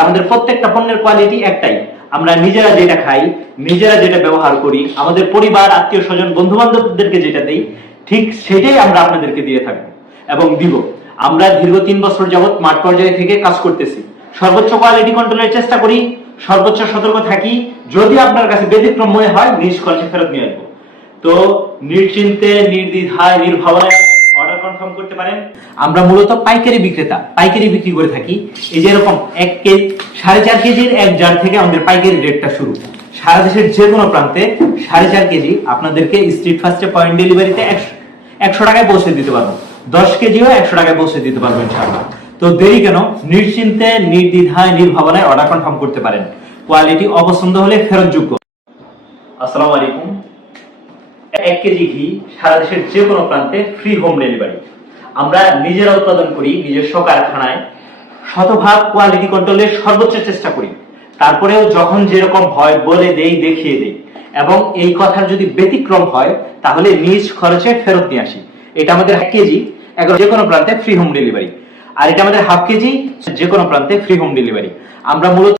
আমাদের প্রত্যেকটা পণ্যের কোয়ালিটি একটাই। আমরা নিজেরা যেটা খাই, নিজেরা যেটা ব্যবহার করি, আমাদের পরিবার, আত্মীয় স্বজন, বন্ধু বান্ধবদেরকে যেটা দেই, ঠিক সেটাই আমরা আপনাদেরকে দিয়ে থাকবো এবং দিব। আমরা দীর্ঘ 3 বছর যাবত মাঠ পর্যায়ে থেকে কাজ করতেছি। সর্বোচ্চ কোয়ালিটি কন্ট্রোলের চেষ্টা করি, সর্বোচ্চ সতর্ক থাকি। যদি আপনার কাছে ব্যতিক্রম মনে হয়, নিজ খরচে ফেরত নিয়ে আসবো। তো নিশ্চিন্তে, নির্দ্বিধায়, নির্ভাবনায় অর্ডার কনফার্ম করতে পারেন। আমরা মূলত পাইকারি বিক্রেতা, পাইকারি বিক্রি করে থাকি। এই যে এরকম 4.5 কেজির এক জার থেকে আমাদের পাইকারি রেটটা শুরু। সারা দেশের যে কোনো প্রান্তে 4.5 কেজি আপনাদেরকে স্ট্রিট ফাস্টে পয়েন্ট ডেলিভারিতে 100 টাকায় পৌঁছে দিতে পারবো। 10 কেজিও 100 টাকায় পৌঁছে দিতে পারবো ইনশাআল্লাহ। তো দেরি কেন, নিশ্চিন্তে, নির্দ্বিধায়, নির্ভাবনায় অর্ডার কনফার্ম করতে পারেন। কোয়ালিটি অপছন্দ হলে ফেরতযোগ্য। আসসালামু আলাইকুম। 1 কেজি ঘি সারা দেশের যে কোনো প্রান্তে ফ্রি হোম ডেলিভারি। আমরা নিজেরা উৎপাদন করি, নিজস্ব কারখানায়। শতভাগ কোয়ালিটি কন্ট্রোলের সর্বোচ্চ চেষ্টা করি। তারপরেও যখন যেরকম হয় বলে দেই, দেখিয়ে দেই, এবং এই কথার যদি ব্যতিক্রম হয় তাহলে নিজ খরচে ফেরত নিয়ে আসি। এটা আমাদের 1 কেজি যে কোনো প্রান্তে ফ্রি হোম ডেলিভারি, আর এটা আমাদের হাফ কেজি যে কোনো প্রান্তে ফ্রি হোম ডেলিভারি। আমরা মূলত